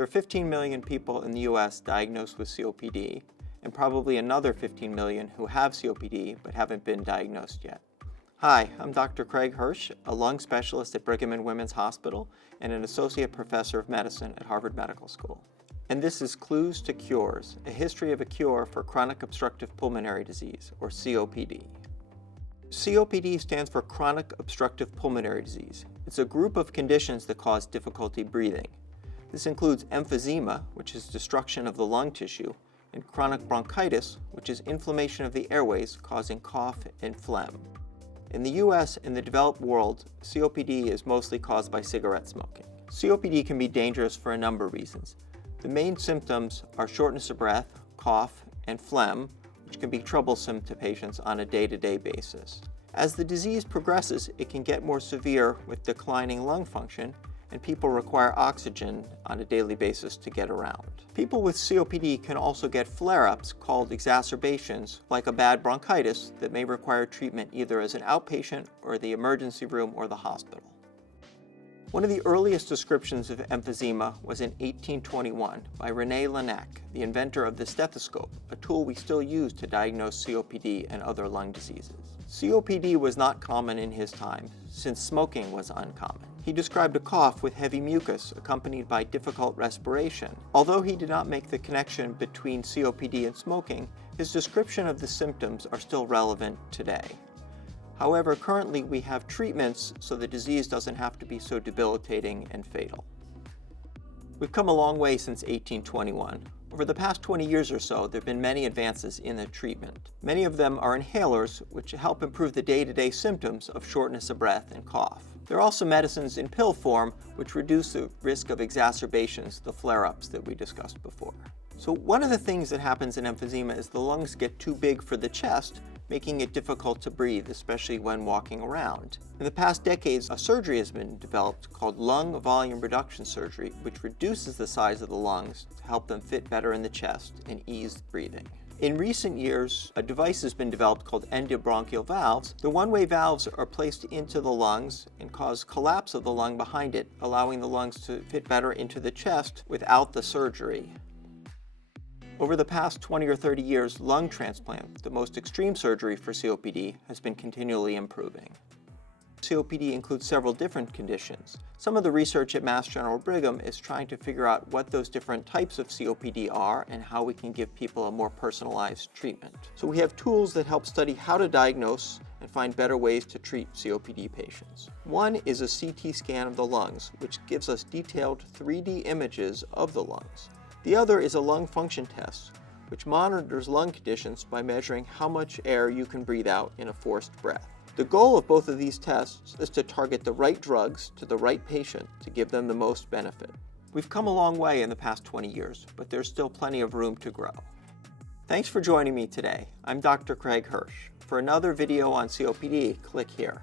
There are 15 million people in the US diagnosed with COPD, and probably another 15 million who have COPD but haven't been diagnosed yet. Hi, I'm Dr. Craig Hersch, a lung specialist at Brigham and Women's Hospital and an associate professor of medicine at Harvard Medical School. And this is Clues to Cures, a history of a cure for chronic obstructive pulmonary disease, or COPD. COPD stands for chronic obstructive pulmonary disease. It's a group of conditions that cause difficulty breathing. This includes emphysema, which is destruction of the lung tissue, and chronic bronchitis, which is inflammation of the airways causing cough and phlegm. In the US and the developed world, COPD is mostly caused by cigarette smoking. COPD can be dangerous for a number of reasons. The main symptoms are shortness of breath, cough, and phlegm, which can be troublesome to patients on a day-to-day basis. As the disease progresses, it can get more severe with declining lung function, and people require oxygen on a daily basis to get around. People with COPD can also get flare-ups called exacerbations, like a bad bronchitis that may require treatment either as an outpatient or the emergency room or the hospital. One of the earliest descriptions of emphysema was in 1821 by René Laennec, the inventor of the stethoscope, a tool we still use to diagnose COPD and other lung diseases. COPD was not common in his time, since smoking was uncommon. He described a cough with heavy mucus accompanied by difficult respiration. Although he did not make the connection between COPD and smoking, his description of the symptoms are still relevant today. However, currently we have treatments so the disease doesn't have to be so debilitating and fatal. We've come a long way since 1821. Over the past 20 years or so, there have been many advances in the treatment. Many of them are inhalers, which help improve the day-to-day symptoms of shortness of breath and cough. There are also medicines in pill form, which reduce the risk of exacerbations, the flare-ups that we discussed before. So one of the things that happens in emphysema is the lungs get too big for the chest, making it difficult to breathe, especially when walking around. In the past decades, a surgery has been developed called lung volume reduction surgery, which reduces the size of the lungs to help them fit better in the chest and ease breathing. In recent years, a device has been developed called endobronchial valves. The one-way valves are placed into the lungs and cause collapse of the lung behind it, allowing the lungs to fit better into the chest without the surgery. Over the past 20 or 30 years, lung transplant, the most extreme surgery for COPD, has been continually improving. COPD includes several different conditions. Some of the research at Mass General Brigham is trying to figure out what those different types of COPD are and how we can give people a more personalized treatment. So we have tools that help study how to diagnose and find better ways to treat COPD patients. One is a CT scan of the lungs, which gives us detailed 3D images of the lungs. The other is a lung function test, which monitors lung conditions by measuring how much air you can breathe out in a forced breath. The goal of both of these tests is to target the right drugs to the right patient to give them the most benefit. We've come a long way in the past 20 years, but there's still plenty of room to grow. Thanks for joining me today. I'm Dr. Craig Hersch. For another video on COPD, click here.